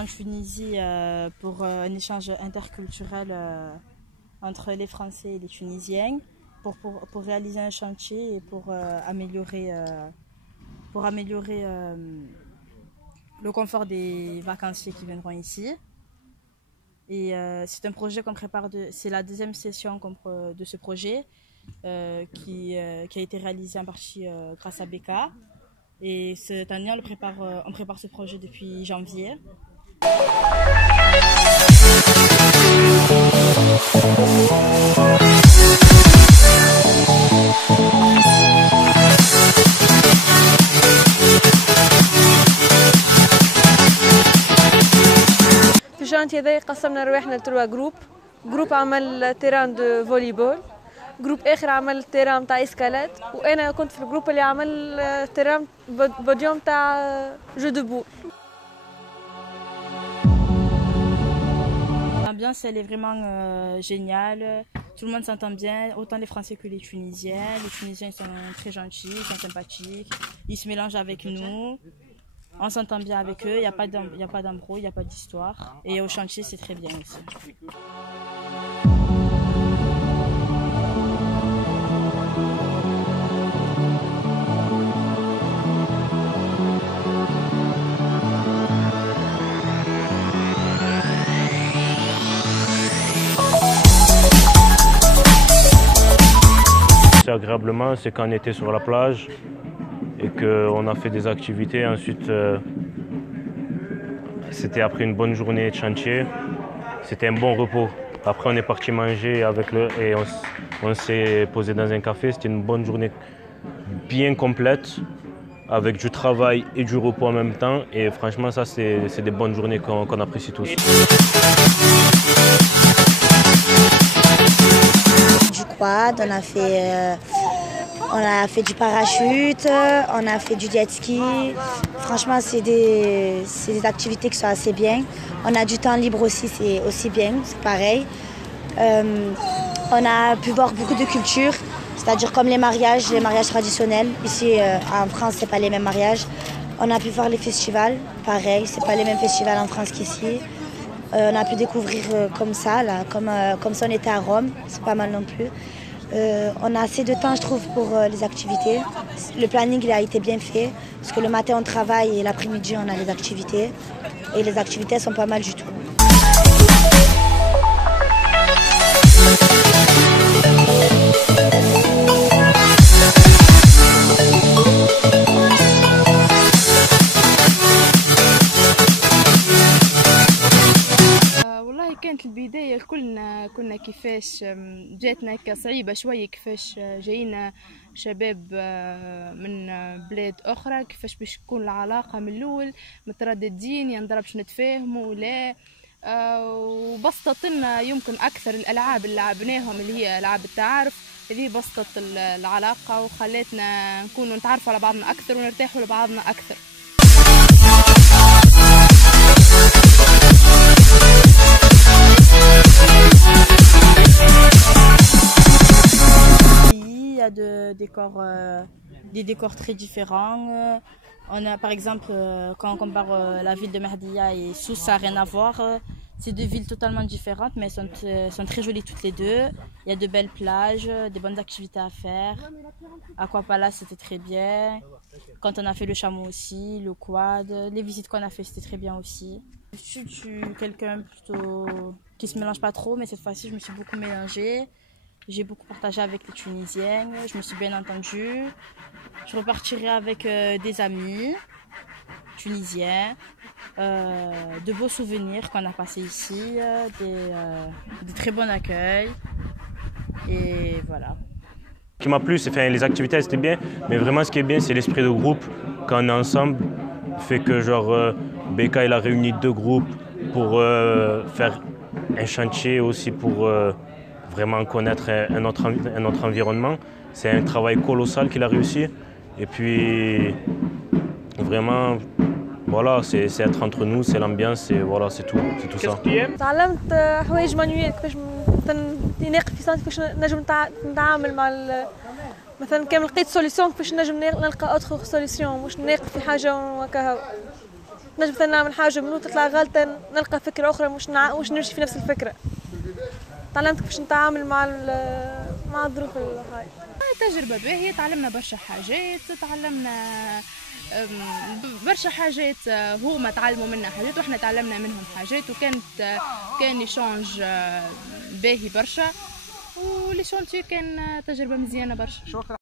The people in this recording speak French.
en Tunisie pour un échange interculturel entre les Français et les Tunisiens pour réaliser un chantier et pour améliorer le confort des vacanciers qui viendront ici. Et c'est un projet qu'on prépare, c'est la deuxième session de ce projet qui a été réalisé en partie grâce à Beka. Et cette année, on prépare ce projet depuis janvier. في الجانتي هذايا قسمنا رواحنا لتروا جروب عمل تيران دو فوليبول، جروب اخر عمل تيران تاع اسكالات، وانا كنت في الجروب اللي عمل تيران بوديوم تاع جو دو. L'ambiance elle est vraiment géniale, tout le monde s'entend bien, autant les Français que les Tunisiens. Les Tunisiens ils sont très gentils, ils sont sympathiques, ils se mélangent avec nous, on s'entend bien avec eux, il n'y a pas d'embrouille, il n'y a pas d'histoire. Et au chantier c'est très bien aussi. Agréablement, c'est quand on était sur la plage et qu'on a fait des activités. Ensuite, c'était après une bonne journée de chantier. C'était un bon repos. Après, on est parti manger et on s'est posé dans un café. C'était une bonne journée bien complète avec du travail et du repos en même temps. Et franchement, ça, c'est des bonnes journées qu'on apprécie tous. Du quad, on a fait du parachute, on a fait du jet ski. Franchement, c'est des activités qui sont assez bien. On a du temps libre aussi, c'est aussi bien, c'est pareil. On a pu voir beaucoup de cultures, c'est-à-dire comme les mariages traditionnels. Ici, en France, c'est pas les mêmes mariages. On a pu voir les festivals, pareil, c'est pas les mêmes festivals en France qu'ici. On a pu découvrir comme ça, là, comme si on était à Rome, c'est pas mal non plus. On a assez de temps, je trouve, pour les activités. Le planning il a été bien fait, parce que le matin on travaille et l'après-midi on a les activités. Et les activités sont pas mal du tout. كانت البداية كنا كيفاش جاتنا كصعيبة شوية، كيفاش جاينا شباب من بلاد أخرى، كيفاش باش تكون العلاقة من الأول، مترددين يا نضرب باش نتفاهموا ولا وبسطت لنا يمكن أكثر الألعاب اللي لعبناهم اللي هي ألعاب التعارف. هذه بسطت العلاقة وخلتنا نكونوا نتعرفوا على بعضنا أكثر ونرتاحوا لبعضنا أكثر. Il y a des décors très différents. On a par exemple, quand on compare la ville de Mahdia et Sousse, ça n'a rien à voir. C'est deux villes totalement différentes, mais elles sont très jolies toutes les deux. Il y a de belles plages, des bonnes activités à faire. Aquapalace, c'était très bien. Quand on a fait le chameau aussi, le quad, les visites qu'on a fait, c'était très bien aussi. Je suis quelqu'un plutôt qui se mélange pas trop, mais cette fois-ci, je me suis beaucoup mélangée. J'ai beaucoup partagé avec les Tunisiens, je me suis bien entendue. Je repartirai avec des amis tunisiens, de beaux souvenirs qu'on a passés ici, des très bons accueils. Et voilà. Ce qui m'a plu, c'est les activités, c'était bien, mais vraiment ce qui est bien, c'est l'esprit de groupe. Quand on est ensemble, fait que genre Beka il a réuni deux groupes pour faire un chantier aussi pour vraiment connaître un autre environnement. C'est un travail colossal qu'il a réussi. Et puis, vraiment, voilà, c'est être entre nous, c'est l'ambiance, et voilà, c'est tout ça. تعلمت حوايج مانويل كيفاش نناقش في صنعتي، كيفاش نجم نتعامل مع مثلا كان لقيت سوليسيون كيفاش نجم نلقى اوتر سوليسيون، مش نناقش في حاجه وكهو. نجم مثلا نعمل حاجة منو تطلع غلطة نلقى فكرة أخرى مش نمشي في نفس الفكرة. تعلمت كيفاش نتعامل مع الظروف هاي. تجربة باهية، تعلمنا برشا حاجات، تعلمنا برشا حاجات، هما تعلموا منا حاجات واحنا تعلمنا منهم حاجات، كان يشانج باهي برشا، ولي شونتي كان تجربة مزيانة برشا.